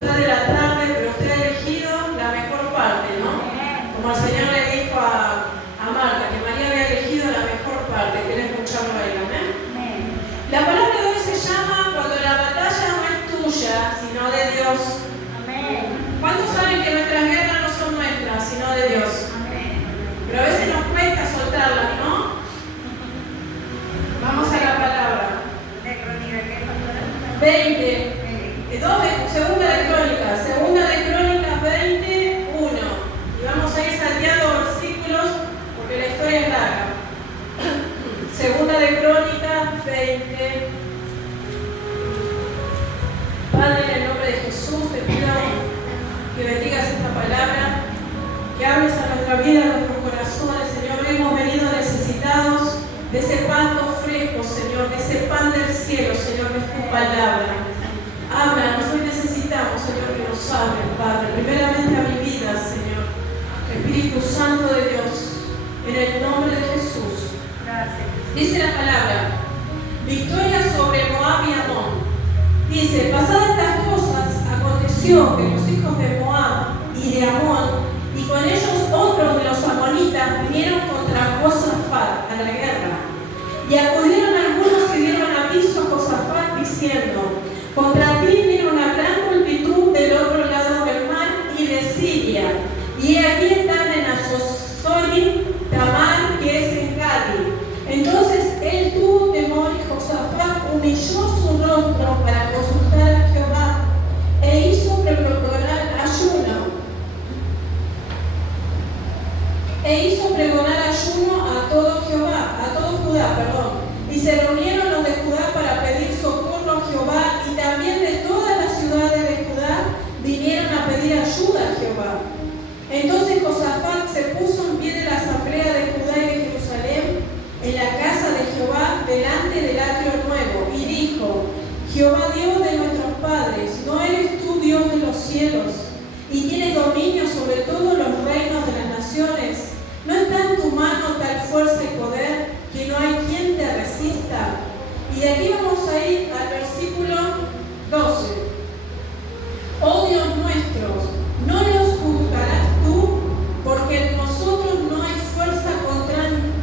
de la tarde, pero usted ha elegido la mejor parte, ¿no? Como el Señor le dijo a Marta, que María había elegido la mejor parte. ¿Quiere escucharlo ahí? Amén. La palabra de hoy se llama cuando la batalla no es tuya, sino de Dios. ¿Cuántos saben que nuestras guerras no son nuestras, sino de Dios? Pero a veces nos cuesta soltarlas, ¿no? Vamos a la palabra. 20. Segunda de Crónicas 20:1. Y vamos a ir salteando versículos porque la historia es larga. Segunda de Crónicas 20. Padre, en el nombre de Jesús te pido que bendigas esta palabra, que hables a nuestra vida, a nuestros corazones, Señor. Hemos venido necesitados de ese pan fresco, Señor, de ese pan del cielo, Señor, que es tu palabra. Háblanos, hoy necesitamos, Señor, que nos hables, Padre. Primeramente a mi vida, Señor. Espíritu Santo de Dios, en el nombre de Jesús. Gracias. Dice la palabra, victoria sobre Moab y Amón. Dice, pasadas estas cosas, aconteció que los hijos de Moab y de Amón, y con ellos otros de los amonitas, vinieron contra Josafat a la guerra. Y acudieron algunos y dieron aviso a Josafat, diciendo, contra ti viene una gran multitud del otro lado del mar y de Siria, y aquí están en Azozonim, Tamar, que es en Gadi. Entonces él tuvo temor y Josafat humilló su rostro para consultar a Jehová, e hizo pregonar ayuno a todo Judá, y se reunieron los de Judá para pedir socorro a Jehová, y también de todas las ciudades de Judá vinieron a pedir ayuda a Jehová. Entonces Josafat se puso en pie de la asamblea de Judá y de Jerusalén en la casa de Jehová delante del atrio nuevo, y dijo, Jehová Dios de nuestros padres, ¿no eres tú Dios de los cielos, y tienes dominio sobre todos los reinos de las naciones? ¿No está en tu mano tal fuerza y poder que no hay quien te resista? Y de aquí vamos a ir al versículo 12. Oh Dios nuestro, ¿no los juzgarás tú? Porque en nosotros no hay fuerza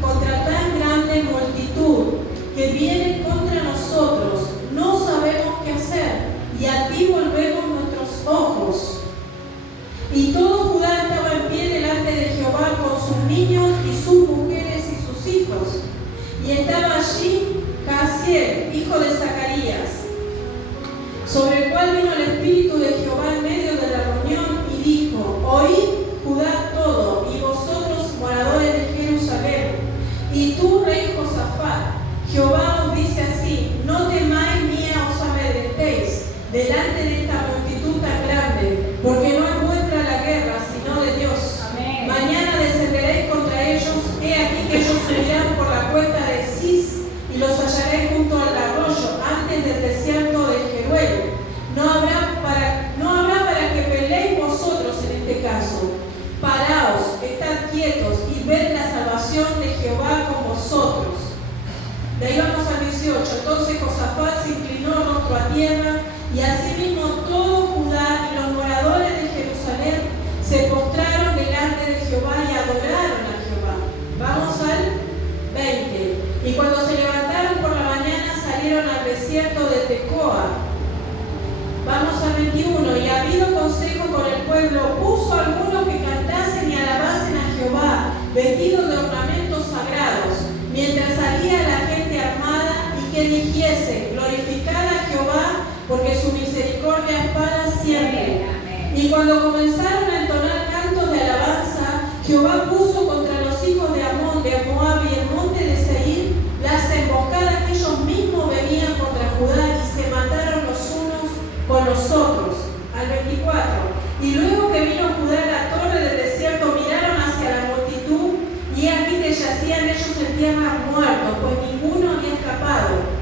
contra tan grande multitud que viene contra nosotros. No sabemos qué hacer, y a ti volvemos nuestros ojos. Y todo Judá estaba en pie delante de Jehová con sus niños y sus mujeres y sus hijos. Y estaba allí Jaasiel, hijo de Zacarías, sobre el cual vino el Espíritu de Jehová en medio de la reunión, y dijo, oíd Judá todo, y vosotros moradores de Jerusalén, y tú, rey Josafat, Jehová os dice así, no temáis ni os amedrentéis delante de esta multitud tan grande, porque no es vuestra la guerra, sino de Dios. Amén. Mañana descenderéis contra ellos, he aquí que ellos subirán por la cuesta de Cis, y los hallaréis junto al arroyo, antes del desierto de Jeruel. No habrá para que peleéis vosotros en este caso. Paraos, estad quietos, y ved la salvación de Jehová con vosotros. De ahí vamos al 18. Entonces Josafat se inclinó rostro a tierra, y asimismo todo Judá y los moradores de Jerusalén se postraron delante de Jehová y adoraron a Jehová. Vamos al 20. Y cuando se levantaron por la mañana salieron al desierto de Tecoa. Vamos al 21. Y habido consejo con el pueblo, puso a algunos que cantasen y alabasen a Jehová, vestidos de ornamentos sagrados, mientras salía la gente armada, y que dijese, glorificad a Jehová, porque su misericordia es para siempre. Y cuando comenzaron a entonar cantos de alabanza, Jehová puso contra los hijos de Amón, de Moab y el monte de Seir las emboscadas que ellos mismos venían contra Judá, y se mataron los unos con los otros. Al 24. Y luego que vino Judá a la torre del desierto, miraron hacia la multitud, y aquí que yacían ellos en tierra muertos, pues ninguno había escapado.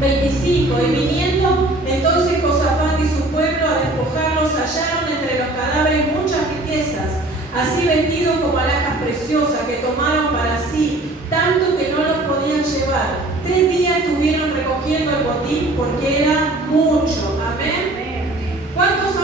25. Y viniendo entonces Josafat y su pueblo a despojarlos, hallaron entre los cadáveres muchas riquezas, así vestidos como alhajas preciosas, que tomaron para sí, tanto que no los podían llevar. 3 días estuvieron recogiendo el botín, porque era mucho. Amén. ¿Cuántos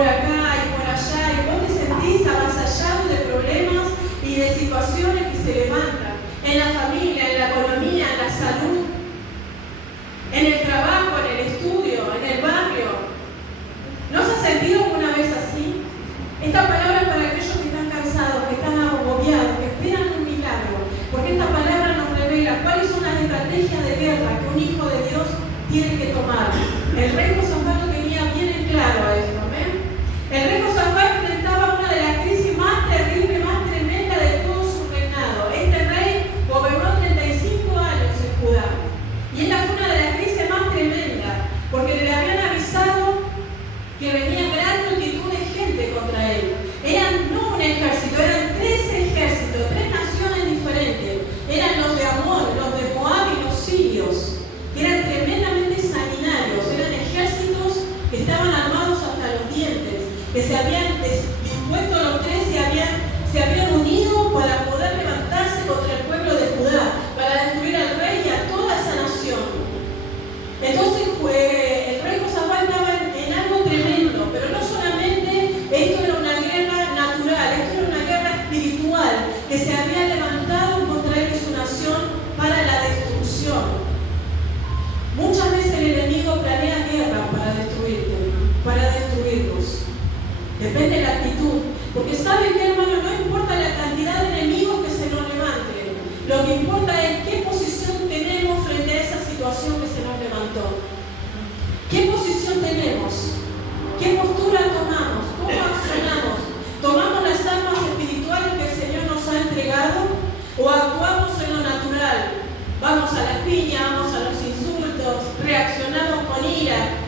por acá y por allá, y vos te sentís avasallado de problemas y de situaciones que se levantan en la familia, en la economía, en la salud, en el trabajo, en el estudio, en el barrio. ¿No se ha sentido alguna vez así? Esta palabra es para aquellos que están cansados, que están agobiados, que esperan un milagro, porque esta palabra nos revela cuáles son las estrategias de guerra que un hijo de Dios tiene que tomar. El rey Josafat lo tenía bien en claro a esto, ¿amén? El rey Josafat enfrentaba una de las crisis más terribles, más tremendas de todo su reinado. Este rey gobernó 35 años en Judá. Y esta fue una de las crisis más tremendas, porque le habían avisado que venía gran multitud de gente contra él. Eran no un ejército, eran 3 ejércitos, 3 naciones diferentes. Eran los de Amón, los de Moab y los sirios, que eran tremendamente sanguinarios. Eran ejércitos que estaban armados hasta los dientes, que se habían dispuesto los 3, se habían unido para poder levantarse contra el pueblo de Judá, para destruir al rey y a toda esa nación. Entonces el rey Josafat estaba en algo tremendo, pero no solamente esto era una guerra natural, esto era una guerra espiritual que se había levantado contra él y su nación para la destrucción. Muchas veces el enemigo planea guerra para destruirte, para destruirnos. Depende de la actitud, porque ¿sabe qué, hermano? No importa la cantidad de enemigos que se nos levanten, lo que importa es qué posición tenemos frente a esa situación que se nos levantó. ¿Qué posición tenemos? ¿Qué postura tomamos? ¿Cómo accionamos? ¿Tomamos las armas espirituales que el Señor nos ha entregado o actuamos en lo natural? Vamos a las piñas, vamos a los insultos, reaccionamos con ira.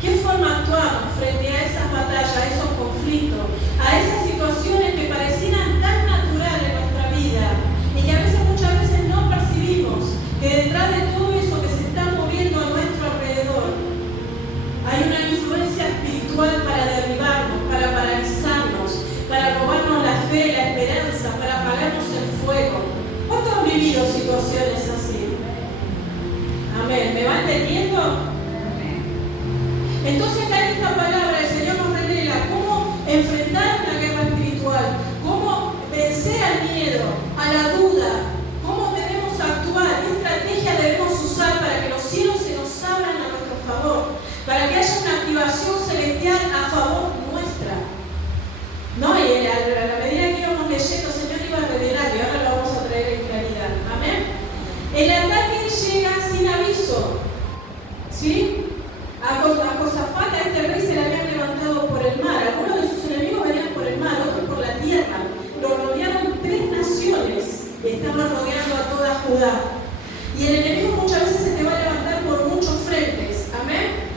¿Qué forma actuamos frente a esas batallas, a esos conflictos, a esas situaciones que parecieran tan naturales en nuestra vida y que a veces, muchas veces no percibimos que detrás de todo eso que se está moviendo a nuestro alrededor hay una influencia espiritual para derribarnos, para paralizarnos, para robarnos la fe, la esperanza, para apagarnos el fuego? ¿Cuántos han vivido situaciones así? Amén. ¿Me va entendiendo? Entonces, acá en esta palabra el Señor nos revela cómo enfrentar una guerra espiritual, cómo vencer al miedo, a la duda, cómo debemos actuar, qué estrategia debemos usar para que los cielos se nos abran a nuestro favor, para que haya una activación celestial a favor nuestra. ¿No? Y a la medida que íbamos leyendo, el Señor iba a revelar, y ahora lo vamos a traer en claridad. Amén. El ataque llega sin aviso. ¿Sí? A Josafat, a este rey, se le habían levantado por el mar. Algunos de sus enemigos venían por el mar, otros por la tierra. Lo rodearon 3 naciones que estaban rodeando a toda Judá. Y el enemigo muchas veces se te va a levantar por muchos frentes. Amén.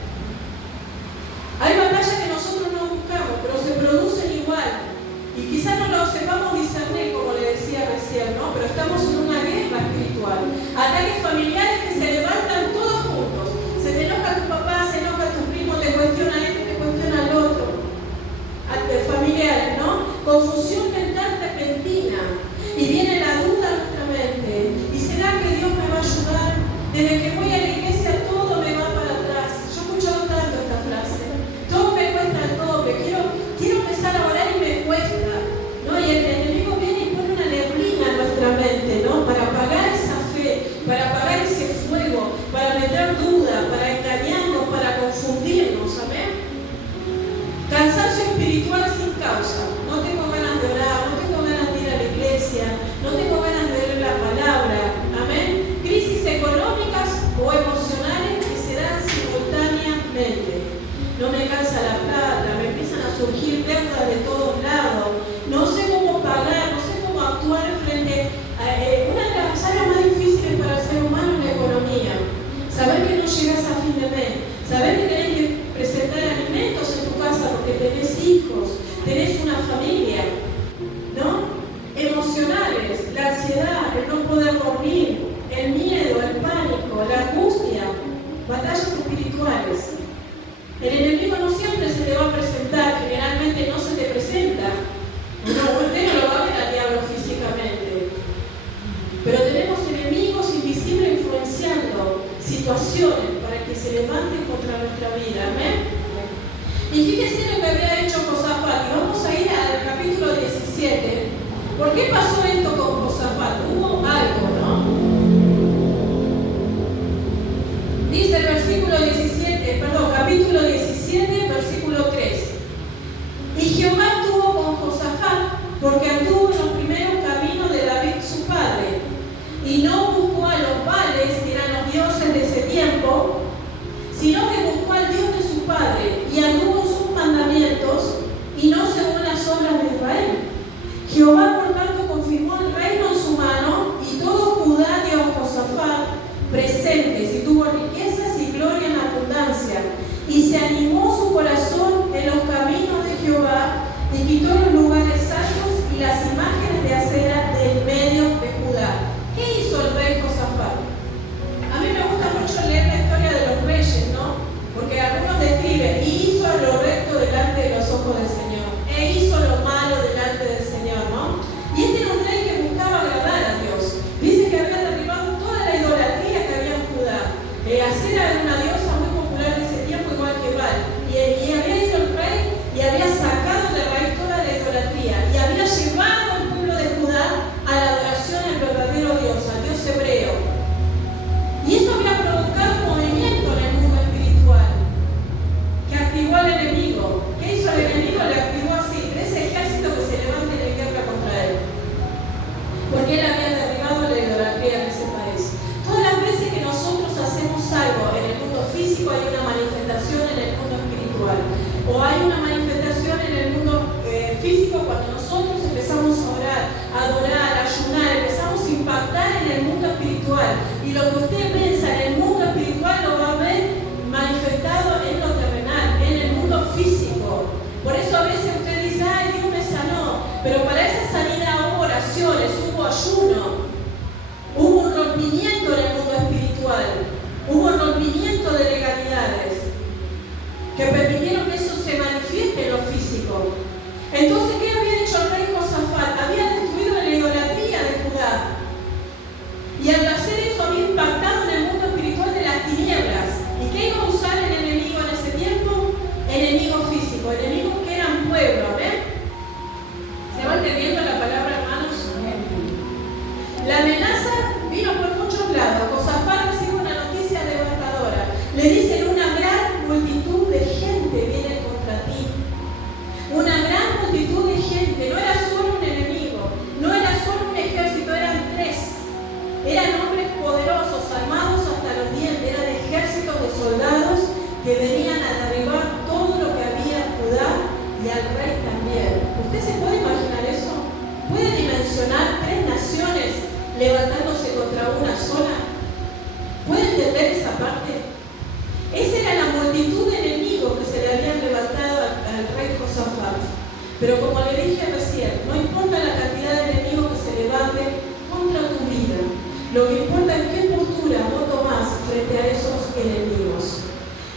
Hay batallas que nosotros no buscamos, pero se producen igual. Y quizás no lo sepamos discernir, como le decía recién, ¿no? Pero estamos en una guerra espiritual. Ataques familiares que se levantan todos juntos. Se te enoja tu papá, se enoja tu primo, te cuestiona esto, te cuestiona el otro. Familiares, ¿no? Confusión mental repentina. Y viene la duda a nuestra mente. ¿Y será que Dios me va a ayudar? Desde que voy a la iglesia todo me va para atrás. Yo he escuchado tanto esta frase. Todo me cuesta el tope. Quiero empezar a orar y me cuesta, ¿no? Y el enemigo viene y pone una neblina en nuestra mente, ¿no? Para apagar esa fe, para apagar ese fuego, para meter duda, para engañarnos, para confundirnos. Amén. Cansancio espiritual sin causa. No tengo ganas de orar, no tengo ganas de ir a la iglesia, no tengo ganas de leer la palabra. Amén. Crisis económicas o emocionales que se dan simultáneamente. No me alcanza la plata, me empiezan a surgir deudas de todos lados. No sé cómo pagar, no sé cómo actuar frente a una de las áreas más difíciles para el ser humano es la economía. Saber que no llegas a fin de mes, saber que tenés que presentar alimentos en tu casa porque tenés hijos, tenés una familia, ¿no? Emocionales, la ansiedad, el no poder dormir, el miedo, el pánico, la angustia, batallas espirituales. El enemigo no siempre se te va a presentar, generalmente no se te presenta. Usted no lo va a ver al diablo físicamente. Pero tenemos enemigos invisibles influenciando situaciones para que se levanten contra nuestra vida. Amén. Y fíjense lo que Josafat, hubo algo, ¿no? Dice el capítulo 17, versículo 3. Y Jehová estuvo con Josafat, porque anduvo en los primeros caminos de David su padre, y no buscó a los Baales, que eran los dioses de ese tiempo, sino que buscó al Dios de su padre, y anduvo en sus mandamientos, y no según las obras de Israel. Jehová, por tanto, confirmó el reino en su mano, y todo Judá dio a Josafat presentes, y tuvo riquezas y gloria en abundancia, y se animó su corazón en los caminos de Jehová, y quitó los lugares altos y las imágenes de acera del medio de Judá. ¿Qué hizo el rey Josafat? A mí me gusta mucho leer la historia de los reyes, ¿no? Porque algunos describen, y hizo lo recto delante de los ojos del Señor, e hizo lo malo delante del Señor, ¿no? Y este era un rey que buscaba agradar a Dios. Dice que había derribado toda la idolatría que había en Judá. Acera era una diosa muy popular en ese tiempo, igual que Baal. Y había ido el rey y había sacado de raíz toda la idolatría, y había llevado al pueblo de Judá a la adoración al verdadero Dios, al Dios hebreo. Y esto había provocado un movimiento en el mundo espiritual que activó al enemigo. ¿Qué hizo el enemigo? Le activó así, ese ejército que se levante en guerra contra él, porque él había derribado la idolatría en ese país. Todas las veces que nosotros hacemos algo en el mundo físico, hay una manifestación en el mundo espiritual, o hay una manifestación en el mundo físico cuando nosotros empezamos a orar, a adorar, a ayunar, empezamos a impactar en el mundo espiritual, y lo que usted piensa en el mundo espiritual lo va a ver manifestado en lo terrenal, en el mundo físico. Por eso a veces usted dice, ay, Dios me sanó, pero para esa sanidad hubo oraciones, hubo ayuno, hubo un rompimiento en el mundo espiritual, hubo un rompimiento de legalidades que permitieron que eso se manifieste en lo físico. Entonces, ¿qué había hecho el rey Josafat? Había destruido la idolatría de Judá, y al hacer eso había impactado en el mundo espiritual de las tinieblas. ¿Y qué iba a usar el enemigo en ese tiempo? Enemigo físico, enemigos que eran pueblo, ¿ven? ¿Se va entendiendo la palabra, hermanos? La amenaza vino por muchos lados. Josafat recibe una noticia devastadora. Le dicen, una gran multitud de gente viene contra ti. Una gran multitud de gente. No era solo un enemigo, no era solo un ejército, eran tres. Eran hombres poderosos, armados hasta los dientes. Eran ejércitos de soldados que venían a derribar todo lo que había en Judá, y al rey también. ¿Usted se puede imaginar eso? ¿Puede dimensionar tres naciones levantándose contra una sola? ¿Puede entender esa parte? Esa era la multitud de enemigos que se le habían levantado al rey Josafat. Pero como le dije recién, no importa la cantidad de enemigos que se levante contra tu vida, lo que importa es qué postura vos tomás frente a esos enemigos.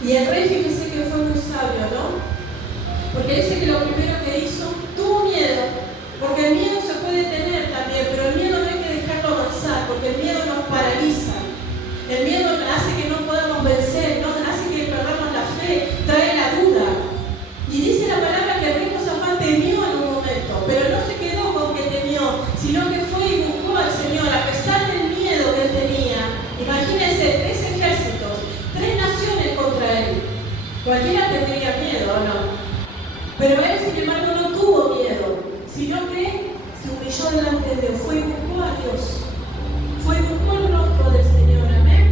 Y el rey, fíjese que fue muy sabio, ¿no? Porque dice que lo primero que hizo, tuvo miedo, porque el miedo se puede tener también, pero el miedo no hay que dejarlo avanzar, porque el miedo nos paraliza. El miedo hace que no podamos vencer, hace que perdamos la fe, trae la duda. Y dice la palabra que el rey Josafat temió en un momento, pero no se quedó con que temió, sino que fue y buscó al Señor, a pesar del miedo que él tenía. Imagínense, tres ejércitos, tres naciones contra él. Cualquiera tendría miedo, ¿o no? Pero él, sin embargo, no tuvo miedo, sino que se humilló delante de Dios, fue y buscó a Dios, fue y buscó el rostro del Señor, amén.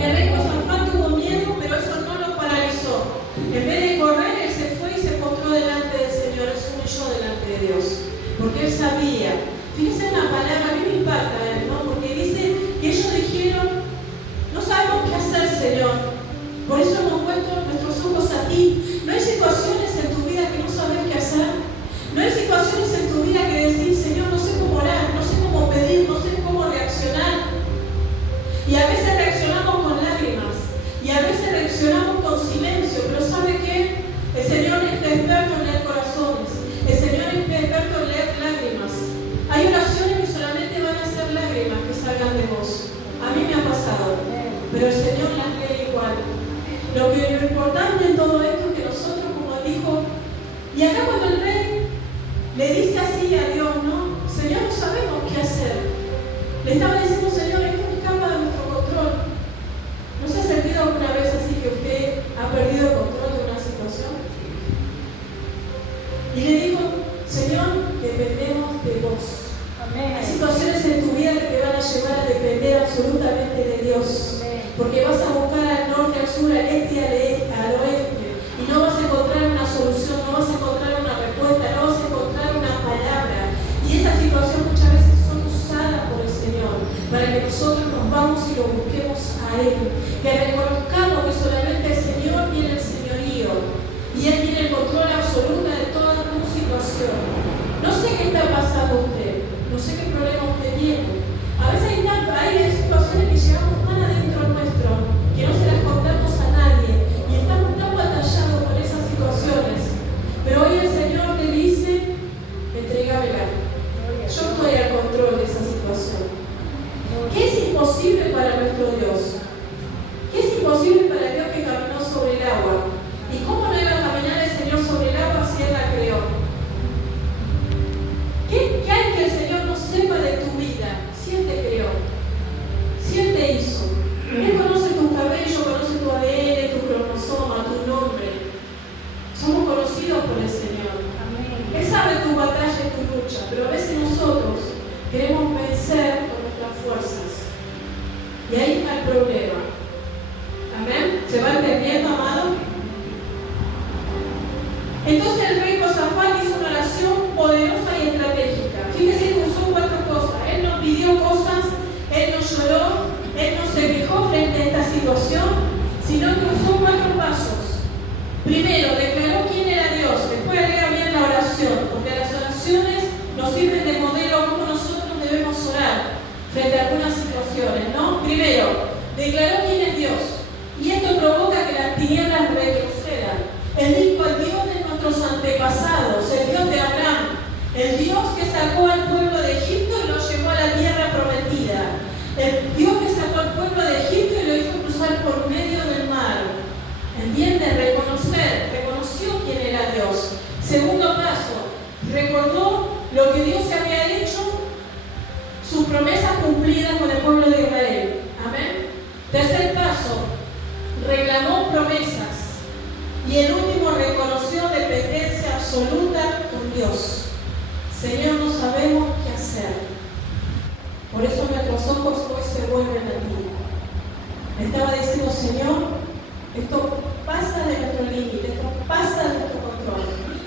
El rey Josafat tuvo miedo, pero eso no lo paralizó. En vez de correr, él se fue y se postró delante del Señor, él se humilló delante de Dios, porque él sabía. Fíjense en la palabra, a mí me impacta, ¿no? Porque dice que ellos dijeron, no sabemos qué hacer, Señor, por eso hemos puesto nuestros ojos a ti. ¿No hay situaciones en tu vida que no sabes qué hacer? ¿No hay situaciones en tu vida que decís, Señor, no sé cómo orar, no sé cómo pedir, no sé cómo reaccionar? Y a veces reaccionamos con lágrimas, y a veces reaccionamos con silencio, pero ¿sabe qué? El Señor es experto en leer corazones, el Señor es experto en leer lágrimas. Hay oraciones que solamente van a ser lágrimas que salgan de vos. A mí me ha pasado, pero el Señor las lee igual. Lo importante en todo esto es que nosotros, como dijo, y acá cuando el rey le dice así a Dios, ¿no? Señor, no sabemos absolutamente de Dios. Porque vas a buscar al norte, al sur, al este, al oeste, y no vas a encontrar una solución, no vas a encontrar una respuesta, no vas a encontrar una palabra. Y esa situación muchas veces son usadas por el Señor para que nosotros nos vamos y lo busquemos a Él, que reconozcamos que solamente el Señor tiene el señorío y Él tiene el control absoluto de toda tu situación. No sé qué está pasando usted, no sé qué problema usted tiene. A veces hay situaciones que llegamos tan adentro nuestro que no se las contamos a nadie y estamos tan batallados con esas situaciones. Pero hoy el Señor te dice, entrégamela. Yo estoy al control de esa situación. ¿Qué es imposible para nuestro Dios? ¿Qué es imposible para el Dios que caminó sobre el agua? ¿Y cómo no iba a caminar el Señor sobre el agua si Él la creó? ¿Qué hay que el Señor no sepa de tu vida? Si Él te creó, si Él te hizo. Él conoce tu cabello, conoce tu ADN, tu cromosoma, tu nombre. Somos conocidos por el Señor. Él sabe tu batalla y tu lucha, pero a veces nosotros queremos vencer con nuestras fuerzas. Y ahí está el problema. Amén. ¿Se va entendiendo, amado? Entonces el rey Josafat hizo una oración poderosa y estratégica. Fíjese que usó 4 cosas. Él no pidió cosas, él no lloró, él no se quejó frente a esta situación, sino que usó 4 pasos. Primero, declaró quién era Dios. Después agrega bien la oración, porque las oraciones nos sirven de modelo a cómo nosotros debemos orar frente a algunas situaciones, ¿no? Primero, declaró quién es Dios. Y esto provoca que las tinieblas retrocedan. Él dijo, el Dios de nuestros antepasados, el Dios de Abraham, el Dios que sacó al pueblo de Egipto y lo llevó a la tierra prometida. El Dios que sacó al pueblo de Egipto y lo hizo cruzar por medio del mar. ¿Entienden? Reconoció quién era Dios. Segundo paso, recordó lo que Dios había hecho, sus promesas cumplidas con el pueblo de Israel. Amén. Tercer paso, reclamó promesas. Y el último, reconoció dependencia absoluta con Dios. Señor, no sabemos qué hacer. Por eso nuestros ojos hoy se vuelven a ti. Me estaba diciendo, Señor, esto pasa de nuestro límite, esto pasa de nuestro control.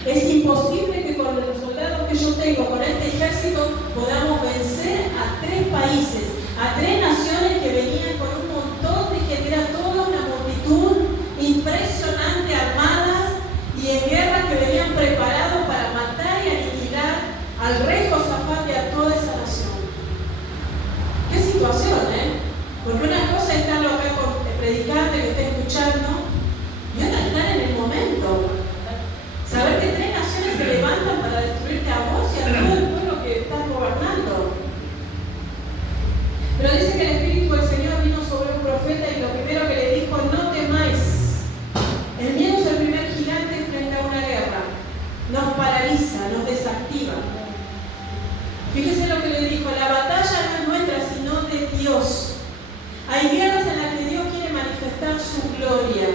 Es imposible que con los soldados que yo tengo, con este ejército, podamos vencer a 3 países, a 3 naciones que venían con un montón de gente, era toda una multitud impresionante, armadas y en guerra, que venían preparados para matar y aniquilar al rey Josafat y a toda esa nación. Qué situación, Porque una cosa es estarlo acá con el predicante que está escuchando y otra estar en el momento. Saber que 3 naciones se levantan para destruirte a vos y a todo el pueblo que estás gobernando. Pero dice que el Espíritu del Señor vino sobre un profeta y lo primero que le dijo, no temáis. El miedo es el primer gigante frente a una guerra. Nos paraliza, nos desactiva. Fíjese lo que le dijo, la batalla no es nuestra, sino de Dios. Hay guerras en las que Dios quiere manifestar su gloria.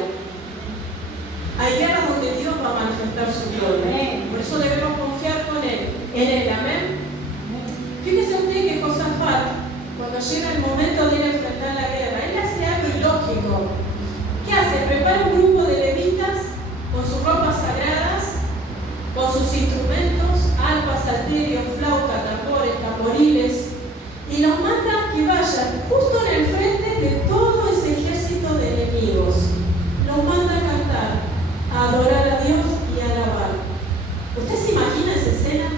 Hay guerras donde Dios va a manifestar su gloria. Por eso debemos confiar en Él. Amén. Fíjese usted que Josafat, cuando llega el momento de ir a enfrentar la guerra, él hace algo ilógico. ¿Qué hace? Prepara un grupo de levitas con sus ropas sagradas, con sus instrumentos, arpas, salterios, flautas, tambores, tamboriles, y los manda que vayan justo en el frente de todo ese ejército de enemigos. Los manda a cantar, a adorar a Dios y a alabar. ¿Usted se imagina esa escena?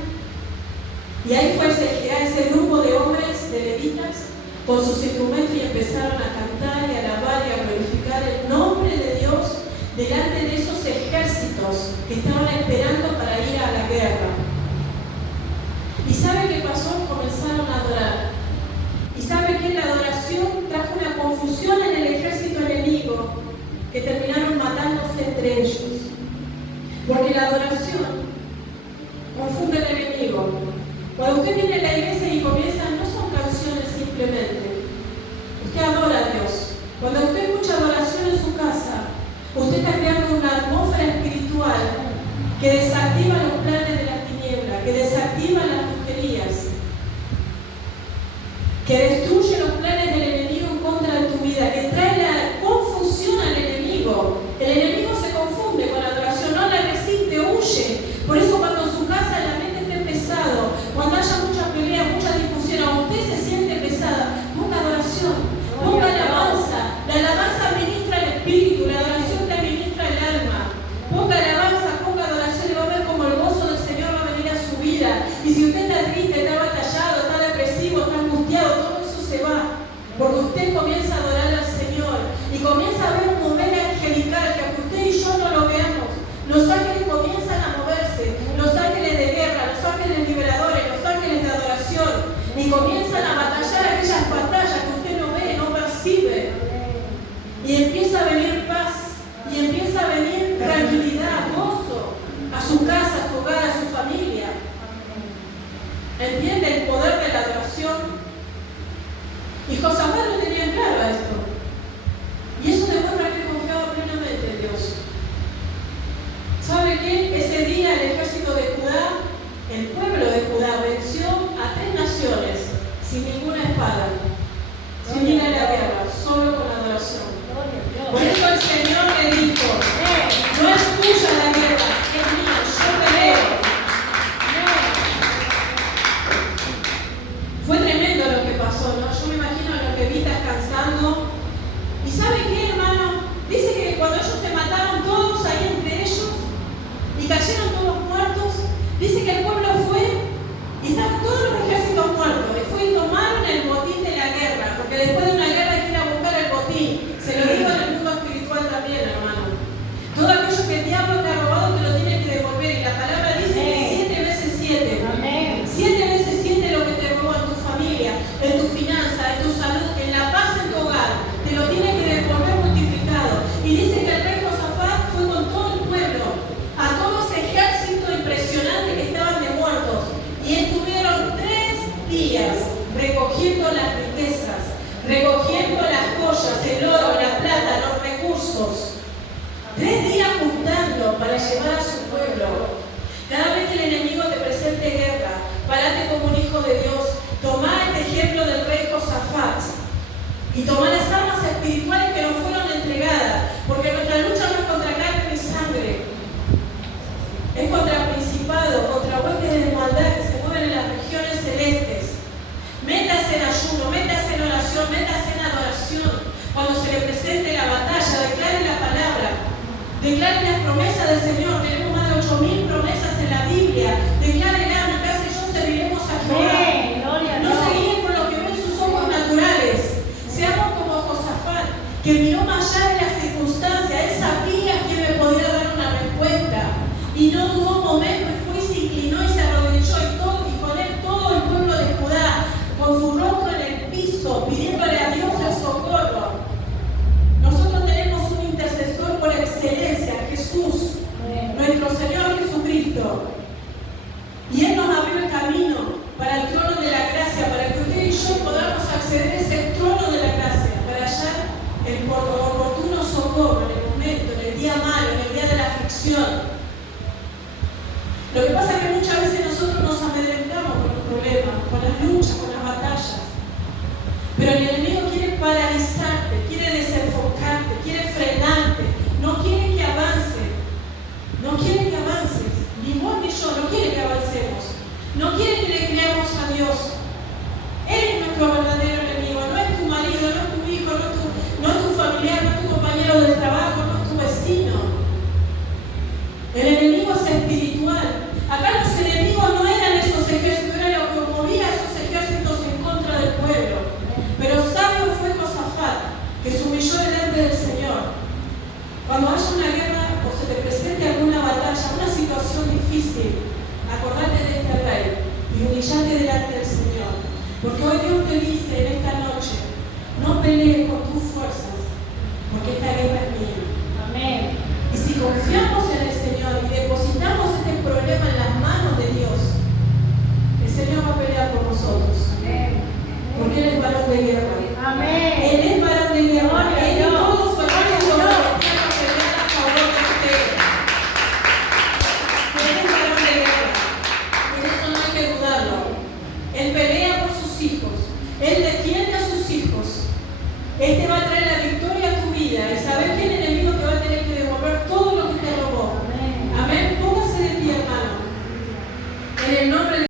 Y ahí fue ese grupo de hombres, de levitas, con sus instrumentos y empezaron a cantar y a alabar y a glorificar el nombre de Dios delante de esos ejércitos que estaban esperando para ir a la guerra. ¿Y sabe qué pasó? Comenzaron a adorar. ¿Y sabe que la adoración trajo una confusión en el ejército enemigo que terminaron matándose entre ellos? Porque la adoración confunde al enemigo. Cuando usted viene a la iglesia y comienza, no son canciones simplemente. Usted adora a Dios. Cuando usted escucha adoración en su casa, usted está creando una atmósfera espiritual que desactiva los planes de las tinieblas, que desactiva las brujerías, que destruye los planes del enemigo Y Josafat lo tenía claro a esto. Y eso demuestra que confiaba plenamente en Dios. ¿Sabe qué? Ese día el ejército de Judá, el pueblo de Judá, venció a 3 naciones sin ninguna espada, sin ir a la guerra, solo con adoración. Por eso el Señor le dijo, no es tuya la guerra, es mía, yo peleo. Fue tremendo lo que pasó, ¿no? Yo me imagino a los levitas cansando. ¿Y sabe qué, hermano? Dice que cuando ellos se mataron todos ahí entre ellos y cayeron todos muertos, dice que el pueblo fue y estaban todos los ejércitos muertos. Y fue y tomaron el botín de la guerra, porque después de una guerra hay que ir a buscar el botín. Se lo digo en el mundo espiritual también, hermano. Todo aquello que el diablo te ha robado te lo tiene que devolver. Y la palabra dice que 7 veces 7. Amén. 7 veces 7 lo que te robó en tu familia, en tu finanza, en tu salud, en la paz en tu hogar. Te lo tiene que devolver multiplicado. Y dice que el rey Josafat fue con todo el pueblo, a todo ese ejército impresionante que estaban de muertos. Y estuvieron 3 días recogiendo las riquezas, recogiendo las joyas, el oro, la plata, los recursos. 3 días juntando para llevar a su pueblo. Cada vez que el enemigo te presente guerra, párate como un hijo de Dios. Tomá este ejemplo del rey Josafat y tomá las armas espirituales que nos fueron entregadas, porque nuestra lucha no es contra carne ni sangre, es contra principados, contra huestes de maldad que se mueven en las regiones celestes. Métase en ayuno, métase en oración, métase en adoración. Cuando se le presente la batalla, declare la palabra, declare las promesas del Señor. Tenemos más de 8.000 promesas en la Biblia. Declárela, mi casa y yo serviremos a Jehová. No se guíen por lo que ven sus ojos naturales. Seamos como Josafat, que miró más allá de las circunstancias. Él sabía quién le podía dar una respuesta. Y no dudó un momento, y fue y se inclinó y se arrodilló, y con él todo el pueblo de Judá, con su rostro en el piso, pidiéndole a Dios el socorro. Nosotros tenemos un intercesor por excelencia, Jesús, nuestro Señor Jesucristo. Y Él nos abrió el camino para el trono de la gracia, para que usted y yo podamos acceder a ese trono de la gracia, para hallar el oportuno socorro en el momento, en el día malo, en el día de la aflicción. Lo que pasa es que muchas veces nosotros nos amedrentamos con los problemas, con las luchas, con las batallas. Pero el enemigo quiere paralizarte, quiere desenfocarte, quiere frenarte, no quiere que avances, no quiere que avances, ni vos ni yo, no quiere que avancemos, no quiere que le creamos a Dios. Él es nuestro verdadero enemigo, no es tu marido, no es tu hijo, no es tu familiar, no es tu compañero de trabajo, no es tu vecino. El enemigo es espiritual. Acá los enemigos no eran esos ejércitos, era lo que movía a esos ejércitos en contra del pueblo. Pero sabio fue Josafat, que se humilló delante del Señor. Cuando haya una guerra o se te presente alguna batalla, una situación difícil, acordate de este rey y humillate delante del Señor. Porque hoy Dios te dice en esta noche, no pelees con tus fuerzas, porque esta guerra es mía. Amén. Y si confiamos en el Señor y depositamos este problema en las manos de Dios, el Señor va a pelear por nosotros. Amén. Porque Él es varón de guerra. Amén. Él es varón de guerra. Gloria a Él y Dios. todos sus ejércitos celestiales pelean a favor de usted. Él es varón de guerra. Por eso no hay que dudarlo. Él pelea por sus hijos. Él defiende a sus hijos. Él te va a